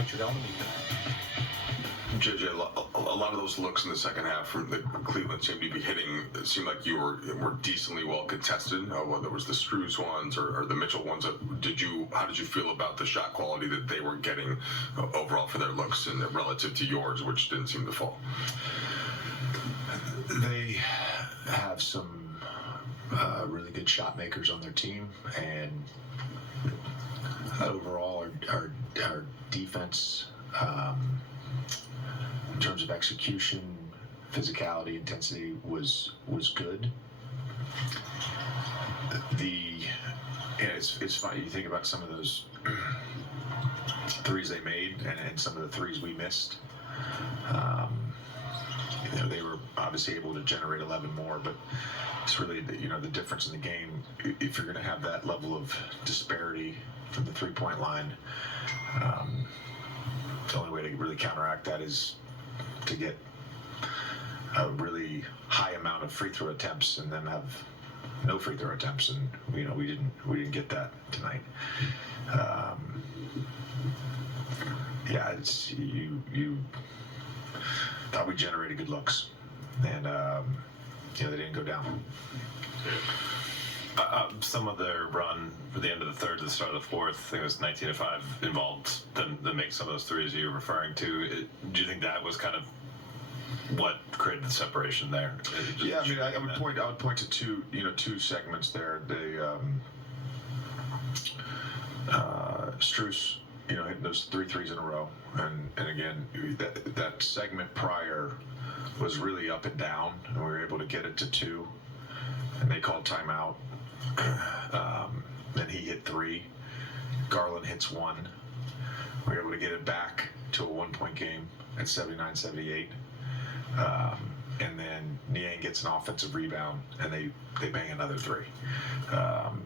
Mike Trudell, JJ, a lot of those looks in the second half from the Cleveland seemed to be hitting. It seemed like you were decently well contested. Whether it was the Strus ones or the Mitchell ones, how did you feel about the shot quality that they were getting overall for their looks and relative to yours, which didn't seem to fall? They have some really good shot makers on their team, and overall our defense, in terms of execution, physicality, intensity was good. It's funny, you think about some of those threes they made and some of the threes we missed. They were obviously able to generate 11 more, but it's really the difference in the game. If you're going to have that level of disparity from the three-point line, the only way to really counteract that is to get a really high amount of free throw attempts and then have no free throw attempts, and we didn't get that tonight. It's you thought we generated good looks, and they didn't go down. Some of their run for the end of the third to the start of the fourth, I think it was 19-5, involved them to make some of those threes you were referring to. Do you think that was kind of what created the separation there? Yeah, I would point to two segments there. They Strus, hitting those 3 threes in a row, and again that segment prior was really up and down, and we were able to get it to 2, and they called timeout. Then he hit 3. Garland hits 1. We were able to get it back to a 1-point game at 79-78. And then Niang gets an offensive rebound, and they bang another 3. And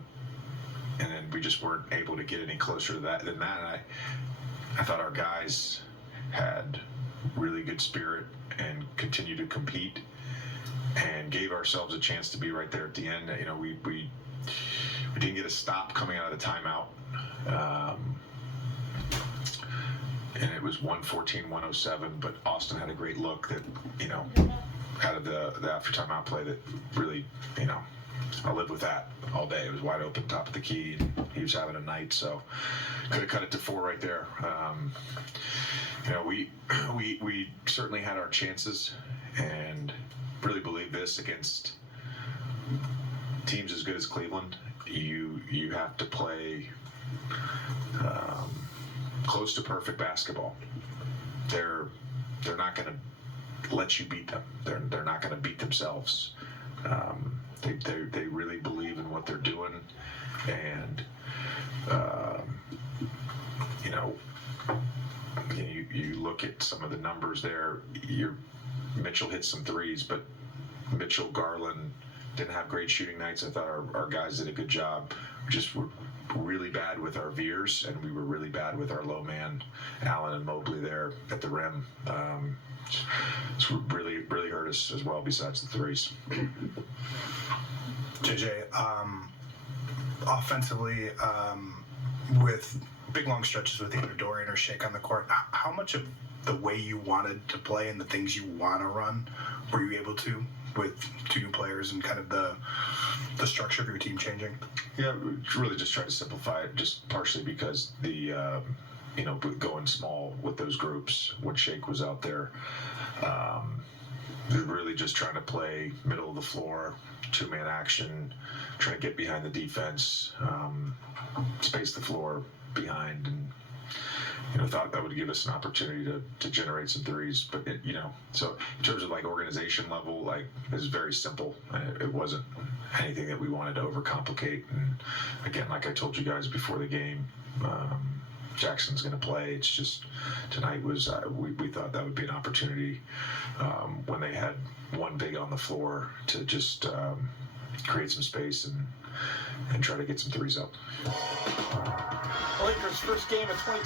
then we just weren't able to get any closer to that than that. And I thought our guys had really good spirit and continued to compete and gave ourselves a chance to be right there at the end. We didn't get a stop coming out of the timeout. And it was 114-107, but Austin had a great look that, out of the after timeout play that really, I'll live with that all day. It was wide open, top of the key, and he was having a night, so could have cut it to 4 right there. We certainly had our chances, and really believe this against teams as good as Cleveland. You have to play close to perfect basketball. They're not going to let you beat them. They're not going to beat themselves. They really believe in what they're doing, and you look at some of the numbers there. Mitchell hit some threes, but Mitchell, Garland didn't have great shooting nights. I thought our guys did a good job. Just were really bad with our veers, and we were really bad with our low man, Allen and Mobley there at the rim. It's really hurt us as well, besides the threes. JJ, offensively, with big long stretches with either Dorian or Shake on the court, how much of the way you wanted to play and the things you want to run were you able to with 2 new players and kind of the structure of your team changing? Yeah, really just try to simplify it, just partially because the going small with those groups when Shake was out there, really just trying to play middle of the floor, 2-man action, trying to get behind the defense, space the floor behind, and thought that would give us an opportunity to generate some threes. But so in terms of organization level, it was very simple. It wasn't anything that we wanted to overcomplicate. And again, like I told you guys before the game, Jackson's going to play. It's just tonight was we thought that would be an opportunity when they had one big on the floor to just create some space and try to get some threes up. Lakers' first game of 2020.